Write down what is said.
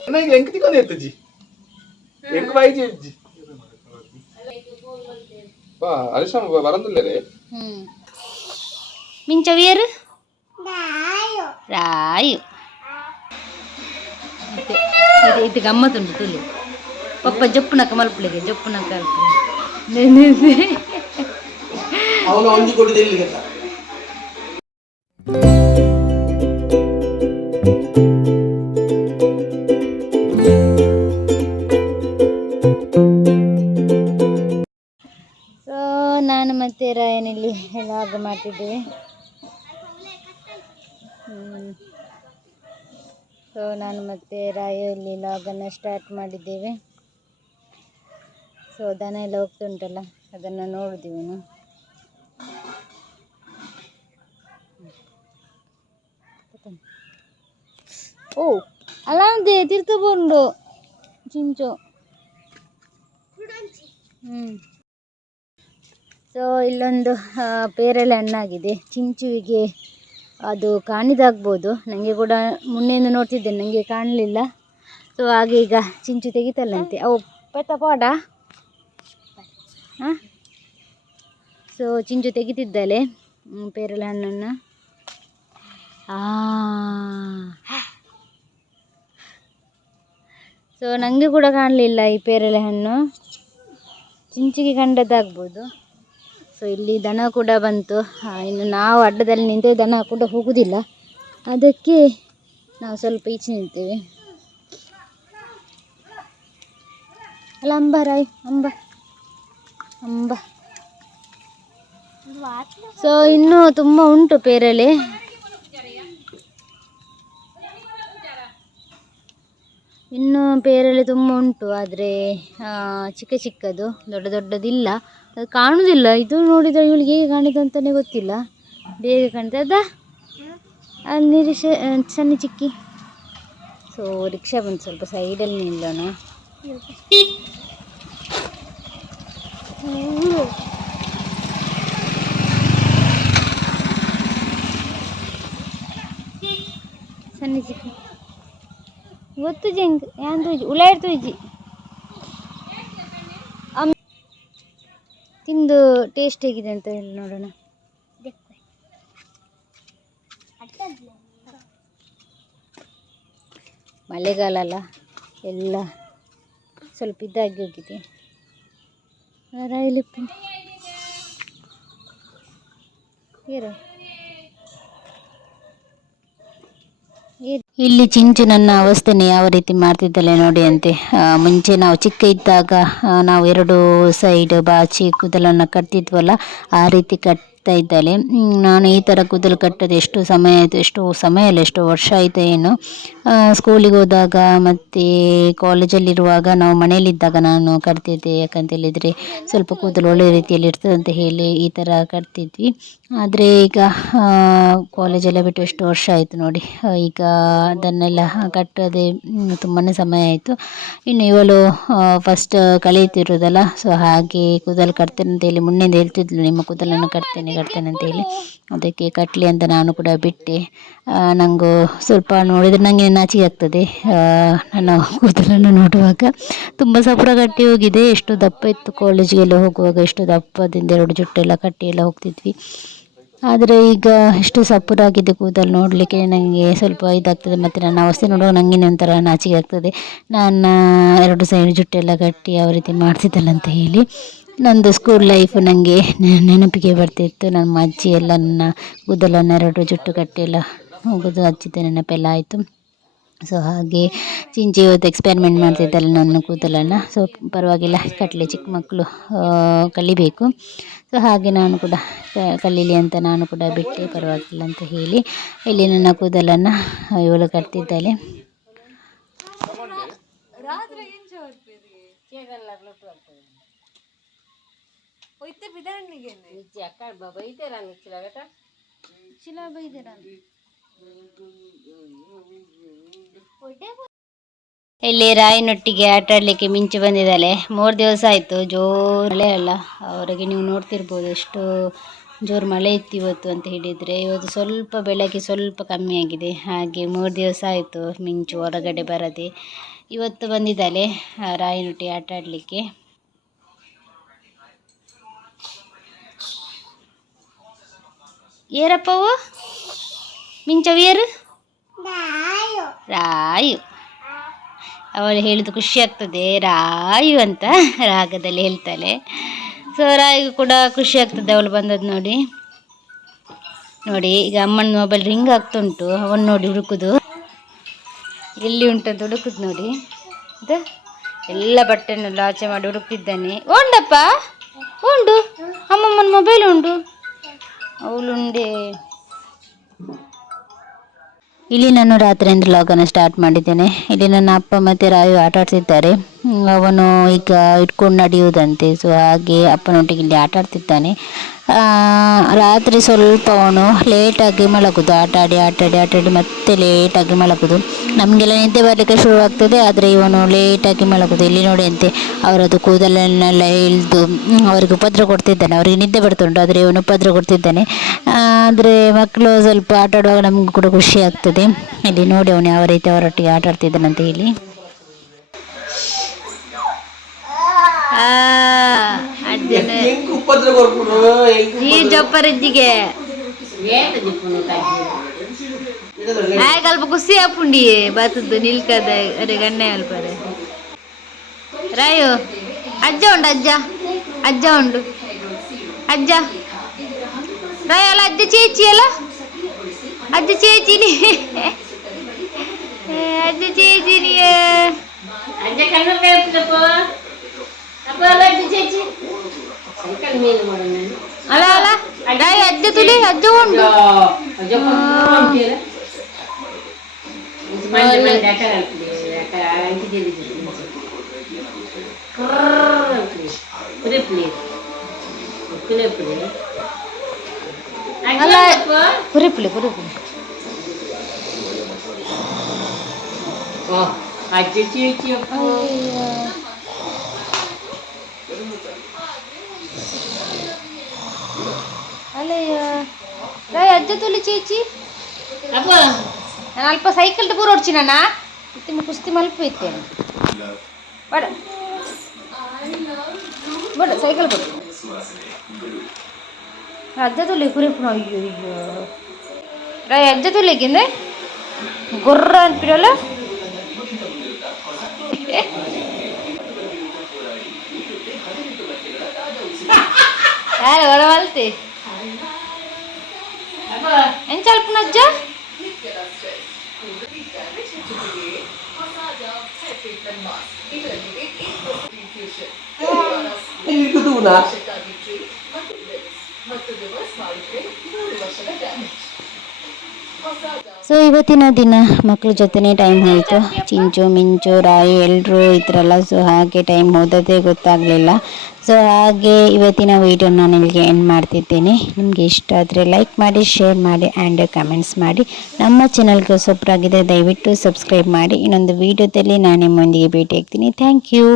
ಎಂಕ್ ತಿಕ್ಕೊಂಡು ಎತ್ತಜಿ ಎಂಕ್ ಬಾಯಿಜಿ ಇಜ್ಜಿ ಬಾ ಅರಿಶಾಮ ಬರಂದಿಲ್ಲರೆ ಮಿಂಚವಿಯರು ರಾಯು ಇದು ಗಮ್ಮತ್ತುಂಟು ತುಳಿ ಪಪ್ಪ ಜಪ್ಪುನಕ್ಕ ಮಲ್ಪಳಿಗೆ ಜಪ್ಪುನಕ್ಕ ಅವನು ಒಂಜಿ ಕೊಟ್ಟಿದೆ ಇಲ್ಲಿಗೆ ಸೊ ನಾನು ಮತ್ತೆ ರಾಯನಲ್ಲಿ ಲಾಗ್ ಮಾಡ್ತಿದ್ದೇವೆ. ಸೊ ನಾನು ಮತ್ತೆ ರಾಯಲ್ಲಿ ಲಾಗನ್ನು ಸ್ಟಾರ್ಟ್ ಮಾಡಿದ್ದೇವೆ. ಸೊ ದನ ಎಲ್ಲ ಹೋಗ್ತುಂಟಲ್ಲ ಅದನ್ನು ನೋಡಿದ್ದೀವಿ. ಓ ಅಲಾಂದೆ ತಿರ್ತಬೋಂಡು ಚಿಂಚು. ಸೊ ಇಲ್ಲೊಂದು ಪೇರಳೆ ಹಣ್ಣಾಗಿದೆ. ಚಿಂಚುವಿಗೆ ಅದು ಕಾಣಿದಾಗ್ಬೋದು, ನನಗೆ ಕೂಡ ಮುನ್ನೆಯಿಂದ ನೋಡ್ತಿದ್ದೇನೆ, ನನಗೆ ಕಾಣಲಿಲ್ಲ. ಸೊ ಹಾಗೆ ಈಗ ಚಿಂಚು ತೆಗಿತಲ್ಲಂತೆ. ಅವು ಪೆತ್ತ ಪಾಡ. ಹಾಂ, ಸೊ ಚಿಂಚು ತೆಗಿತಿದ್ದಾಳೆ ಪೇರಳೆ ಹಣ್ಣನ್ನು. ಸೊ ನನಗೆ ಕೂಡ ಕಾಣಲಿಲ್ಲ ಈ ಪೇರಳೆ ಹಣ್ಣು, ಚಿಂಚಿಗೆ ಕಂಡದ್ದಾಗ್ಬೋದು. ಸೊ ಇಲ್ಲಿ ದನ ಕೂಡ ಬಂತು. ಇನ್ನು ನಾವು ಅಡ್ಡದಲ್ಲಿ ನಿಂತೇ ದನ ಕೂಡ ಹೋಗುವುದಿಲ್ಲ, ಅದಕ್ಕೆ ನಾವು ಸ್ವಲ್ಪ ಈಚೆ ನಿಲ್ತೇವೆ. ಅಲ್ಲ ಅಂಬ ರಾಯ್ ಅಂಬ ಅಂಬ. ಸೊ ಇನ್ನೂ ತುಂಬ ಉಂಟು ಪೇರಳೆ. ಇನ್ನು ಪೇರಳೆ ತುಂಬ ಉಂಟು, ಆದರೆ ಚಿಕ್ಕ ಚಿಕ್ಕದು, ದೊಡ್ಡ ದೊಡ್ಡದಿಲ್ಲ. ಅದು ಕಾಣುವುದಿಲ್ಲ. ಇದು ನೋಡಿದರೆ ಇವಳಿಗೆ ಹೇಗೆ ಕಾಣಿದೆ ಅಂತಲೇ ಗೊತ್ತಿಲ್ಲ, ಬೇಗ ಕಾಣ್ತದೆ. ಅದ ಅಲ್ಲಿ ಸಣ್ಣ ಚಿಕ್ಕಿ. ಸೊ ರಿಕ್ಷಾ ಬಂತು, ಸ್ವಲ್ಪ ಸೈಡಲ್ಲಿ ನಿಲ್ಲೋಣ. ಸಣ್ಣ ಚಿಕ್ಕಿ ಗೊತ್ತು ಜಂಗ್ ಯಾಂದು ಉಳ್ಳಾಡ್ತು ಇಜ್ಜಿ ತಿಂದು ಟೇಸ್ಟ್ ಹೇಗಿದೆ ಅಂತ ಹೇಳಿ ನೋಡೋಣ. ಮಳೆಗಾಲ ಅಲ್ಲ, ಎಲ್ಲ ಸ್ವಲ್ಪ ಇದಾಗಿ ಹೋಗಿದೆ. ರಾಯಲಿಪ್ಪು ಏರೋ ಇಲ್ಲಿ ಚಿಂಚು ನನ್ನ ಅವಸ್ಥೆನೇ ಯಾವ ರೀತಿ ಮಾಡ್ತಿದ್ದಲೆ ನೋಡಿ ಅಂತೆ. ಮುಂಚೆ ನಾವು ಚಿಕ್ಕ ಇದ್ದಾಗ ನಾವು 2 ಸೈಡ್ ಬಾಚಿ ಕೂದಲನ್ನು ಕಟ್ತಿದ್ವಲ್ಲ, ಆ ರೀತಿ ಕಟ್ತಾ ಇದ್ದಾಳೆ. ನಾನು ಈ ಥರ ಕೂದಲು ಕಟ್ಟೋದು ಎಷ್ಟು ಸಮಯ ಆಯಿತು, ಎಷ್ಟೋ ವರ್ಷ ಆಯಿತು ಏನು. ಸ್ಕೂಲಿಗೆ ಹೋದಾಗ ಮತ್ತು ಕಾಲೇಜಲ್ಲಿರುವಾಗ, ನಾವು ಮನೆಯಲ್ಲಿದ್ದಾಗ ನಾನು ಕಟ್ತಿದ್ದೆ. ಯಾಕಂತೇಳಿದರೆ ಸ್ವಲ್ಪ ಕೂದಲು ಒಳ್ಳೆಯ ರೀತಿಯಲ್ಲಿ ಇರ್ತದೆ ಅಂತ ಹೇಳಿ ಈ ಥರ ಕಟ್ತಿದ್ವಿ. ಆದರೆ ಈಗ ಕಾಲೇಜೆಲ್ಲ ಬಿಟ್ಟು ಎಷ್ಟು ವರ್ಷ ಆಯಿತು ನೋಡಿ. ಈಗ ಅದನ್ನೆಲ್ಲ ಕಟ್ಟದೆ ತುಂಬಾ ಸಮಯ ಆಯಿತು. ಇನ್ನು ಇವಳು ಫಸ್ಟ್ ಕಲಿಯುತ್ತಿರೋದಲ್ಲ, ಸೊ ಹಾಗೆ ಕೂದಲು ಕಟ್ತೇನೆ ಅಂತೇಳಿ ಮುನ್ನೆಯಿಂದ ಹೇಳ್ತಿದ್ಲು, ನಿಮ್ಮ ಕೂದಲನ್ನು ಕಟ್ತೇನೆ ಅಂತೇಳಿ. ಅದಕ್ಕೆ ಕಟ್ಟಲಿ ಅಂತ ನಾನು ಕೂಡ ಬಿಟ್ಟೆ. ನನಗೂ ಸ್ವಲ್ಪ ನೋಡಿದರೆ ನನಗೆ ನಾಚಿಕೆ ಆಗ್ತದೆ. ನನ್ನ ಕೂದಲನ್ನು ನೋಡುವಾಗ ತುಂಬ ಸಪುರ ಕಟ್ಟಿ ಹೋಗಿದೆ. ಎಷ್ಟು ದಪ್ಪ ಇತ್ತು, ಕಾಲೇಜಿಗೆಲ್ಲ ಹೋಗುವಾಗ ಎಷ್ಟು ದಪ್ಪದಿಂದ 2 ಜುಟ್ಟೆಲ್ಲ ಕಟ್ಟಿ ಎಲ್ಲ ಹೋಗ್ತಿದ್ವಿ. ಆದರೆ ಈಗ ಎಷ್ಟು ಸಪುರಾಗಿದೆ ಕೂದಲು, ನೋಡಲಿಕ್ಕೆ ನನಗೆ ಸ್ವಲ್ಪ ಇದಾಗ್ತದೆ. ಮತ್ತು ನನ್ನ ಅವಸ್ಥೆ ನೋಡುವಾಗ ನನಗೆ ಒಂಥರ ನಾಚಿಕೆ ಆಗ್ತದೆ. ನಾನು 2 ಸೈಡ್ ಜುಟ್ಟೆಲ್ಲ ಕಟ್ಟಿ ಯಾವ ರೀತಿ ಮಾಡ್ತಿದ್ದಲ್ಲ ಅಂತ ಹೇಳಿ. ನಂದು ಸ್ಕೂಲ್ ಲೈಫು ನನಗೆ ನೆನಪಿಗೆ ಬರ್ತಿತ್ತು. ನಮ್ಮ ಅಜ್ಜಿ ಎಲ್ಲ ನನ್ನ ಕೂದಲನ್ನು 2 ಜುಟ್ಟು ಕಟ್ಟಿ ಎಲ್ಲ ಹೋಗೋದು ಅಜ್ಜಿದ ನೆನಪೆಲ್ಲ ಆಯಿತು. ಸೊ ಹಾಗೆ ಚಿಂಚಿ ಇವತ್ತು ಎಕ್ಸ್ಪೆರಿಮೆಂಟ್ ಮಾಡ್ತಿದ್ದಲ್ಲ ನನ್ನ ಕೂದಲನ್ನು. ಸೊ ಪರವಾಗಿಲ್ಲ, ಕಟ್ಟಲಿ, ಚಿಕ್ಕ ಮಕ್ಕಳು ಕಲಿಬೇಕು. ಸೊ ಹಾಗೆ ನಾನು ಕೂಡ ಕಲೀಲಿ ಅಂತ ನಾನು ಕೂಡ ಬಿಟ್ಟೆ, ಪರವಾಗಿಲ್ಲ ಅಂತ ಹೇಳಿ. ಇಲ್ಲಿ ನನ್ನ ಕೂದಲನ್ನು ಇವಳು ಕಟ್ತಿದ್ದಾಳೆ. ಇಲ್ಲಿ ರಾಯಿನೊಟ್ಟಿಗೆ ಆಟ ಆಡಲಿಕ್ಕೆ ಮಿಂಚು ಬಂದಿದ್ದಾಳೆ. 3 ದಿವಸ ಆಯಿತು, ಜೋರಲ್ಲೇ ಅಲ್ಲ. ಅವರಿಗೆ ನೀವು ನೋಡ್ತಿರ್ಬೋದು ಎಷ್ಟು ಜೋರು ಮಳೆ ಇತ್ತು ಇವತ್ತು ಅಂತ ಹೇಳಿದರೆ, ಇವತ್ತು ಸ್ವಲ್ಪ ಬೆಳಗ್ಗೆ ಸ್ವಲ್ಪ ಕಮ್ಮಿ ಆಗಿದೆ. ಹಾಗೆ 3 ದಿವಸ ಆಯಿತು ಮಿಂಚು ಹೊರಗಡೆ ಬರದೆ. ಇವತ್ತು ಬಂದಿದ್ದಾಳೆ ರಾಯನೊಟ್ಟಿ ಆಟ ಆಡಲಿಕ್ಕೆ. ಏರಪ್ಪವು ಮಿಂಚವೇರು ರಾಯು. ಅವಳು ಹೇಳಿದ್ದು ಖುಷಿ ಆಗ್ತದೆ, ರಾಯು ಅಂತ ರಾಗದಲ್ಲಿ ಹೇಳ್ತಾಳೆ. ಸೊ ರಾಯಿಗೂ ಕೂಡ ಖುಷಿ ಆಗ್ತದೆ ಅವಳು ಬಂದದ್ದು ನೋಡಿ. ನೋಡಿ ಈಗ ಅಮ್ಮನ ಮೊಬೈಲ್ ರಿಂಗ್ ಆಗ್ತುಂಟು, ಅವನು ನೋಡಿ ಹುಡುಕುದು ಎಲ್ಲಿ ಉಂಟಂತ ಹುಡುಕುದು ನೋಡಿ. ಇದು ಎಲ್ಲ ಬಟ್ಟೆನೆಲ್ಲ ಆಚೆ ಮಾಡಿ ಹುಡುಕ್ತಿದ್ದಾನೆ. ಉಂಡಪ್ಪ ಉಂಡು, ಅಮ್ಮಮ್ಮನ ಮೊಬೈಲ್ ಉಂಡು, ಅವಳುಂಡೆ. ಇಲ್ಲಿ ನಾನು ರಾತ್ರಿಯಿಂದ ಲಾಗನ್ನು ಸ್ಟಾರ್ಟ್ ಮಾಡಿದ್ದೇನೆ. ಇಲ್ಲಿ ನನ್ನ ಅಪ್ಪ ಮತ್ತು ರಾಯು ಆಟ ಆಡ್ತಿದ್ದಾರೆ. ಅವನು ಈಗ ಇಟ್ಕೊಂಡು ನಡೆಯುವುದಂತೆ. ಸೊ ಹಾಗೆ ಅಪ್ಪನೊಟ್ಟಿಗೆ ಇಲ್ಲಿ ಆಟ ಆಡ್ತಿದ್ದಾನೆ. ರಾತ್ರಿ ಸ್ವಲ್ಪ ಅವನು ಲೇಟಾಗಿ ಮಲಗುದು, ಆಟಾಡಿ ಮತ್ತೆ ಲೇಟಾಗಿ ಮಲಗುದು. ನಮಗೆಲ್ಲ ನಿದ್ದೆ ಬರಲಿಕ್ಕೆ ಶುರುವಾಗ್ತದೆ, ಆದರೆ ಇವನು ಲೇಟಾಗಿ ಮಲಗುದು. ಇಲ್ಲಿ ನೋಡಿ ಅಂತೆ ಅವರದ್ದು ಕೂದಲನ್ನೆಲ್ಲ ಎಳೆದು ಅವರಿಗೆ ಉಪದ್ರ ಕೊಡ್ತಿದ್ದಾನೆ. ಅವರಿಗೆ ನಿದ್ದೆ ಬರ್ತುಂಟು, ಆದರೆ ಇವನು ಉಪದ್ರ ಕೊಡ್ತಿದ್ದಾನೆ. ಆದರೆ ಮಕ್ಕಳು ಸ್ವಲ್ಪ ಆಟ ಆಡುವಾಗ ನಮಗೂ ಕೂಡ ಖುಷಿ ಆಗ್ತದೆ. ಇಲ್ಲಿ ನೋಡಿ ಅವನು ಯಾವ ರೀತಿ ಅವರೊಟ್ಟಿಗೆ ಆಟ ಆಡ್ತಿದ್ದಾನಂತ ಹೇಳಿ. ಜಪ್ಪರಜ್ಜಿಗೆ ಅಲ್ಪ ಖುಷಿ ಆಪುಂಡಿ ಬರ್ತದ್ದು ನಿಲ್ಕದ ಅರೆ ಗಣ್ಣ ಅಲ್ಪರೆ. ರಾಯು ಅಜ್ಜ ಉಂಡು, ಅಜ್ಜ ಉಂಡು, ಅಜ್ಜ ರಾಯ ಅಲ್ಲ, ಅಜ್ಜ ಚೇಚಿ ಅಲ್ಲ, ಅಜ್ಜ ಚೇಚಿನಿ, ಅಜ್ಜ ಚೇಚಿನಿ ಅಲ್ಲ ಅಲ್ಲ ರಾಯ ಅಜ್ಜ ತುಲಿ, ಅಜ್ಜ ಉಂಡು. ಕುರಿಪುಲಿ ಅಜ್ಜ ಚೇಚಿ ಅಲ್ಲಯ್ಯ ರಾಯ ಅಜ್ಜ ತುಲಿ ಚೇಚಿ. ನಾನು ಅಲ್ಪ ಸೈಕಲ್ ಪೂರ ಓಡ್ಚಿ ನಾನ ಇತ್ತಿನ ಕುಸ್ತಿ ಮಲ್ಪ ಇತ್ತೇನೆ. ಬಡ ಬಡ ಸೈಕಲ್ ಬಡ ಅಜ್ಜ ತುಲಿ ಕುರಿಪುಣ. ಅಯ್ಯೋ ಅಯ್ಯೋ ರಾಯ ಅಜ್ಜ ತುಲಿಗಿಂದೆ ಗೊರ್ರ ಅನ್ಪಿರಲ್ಲ. ಯಾರು ಹೊರ ಮಲ್ತೆ ಎಂಚಲ್ಪನ ಅಜ್ಜ ಸೊ ಇವತ್ತಿನ ದಿನ ಮಕ್ಕಳ ಜೊತೆನೇ ಟೈಮ್ ಹೋಯಿತು. ಚಿಂಚು ಮಿಂಚು ರಾಯಿ ಎಲ್ಲರೂ ಇದ್ರಲ್ಲ. ಸೊ ಹಾಗೆ ಟೈಮ್ ಹೋದದೇ ಗೊತ್ತಾಗಲಿಲ್ಲ. ಸೊ ಹಾಗೆ ಇವತ್ತಿನ ವೀಡಿಯೋ ನಾನು ಇಲ್ಲಿಗೆ ಎಂಡ್ ಮಾಡ್ತಿದ್ದೇನೆ. ನಿಮಗೆ ಇಷ್ಟ ಆದರೆ ಲೈಕ್ ಮಾಡಿ, ಶೇರ್ ಮಾಡಿ ಆ್ಯಂಡ್ ಕಮೆಂಟ್ಸ್ ಮಾಡಿ. ನಮ್ಮ ಚಾನಲ್ಗೆ ಹೊಸಬರಾಗಿದೆ ದಯವಿಟ್ಟು ಸಬ್ಸ್ಕ್ರೈಬ್ ಮಾಡಿ. ಇನ್ನೊಂದು ವೀಡಿಯೋದಲ್ಲಿ ನಾನು ನಿಮ್ಮೊಂದಿಗೆ ಭೇಟಿ ಆಗ್ತೀನಿ. Thank you.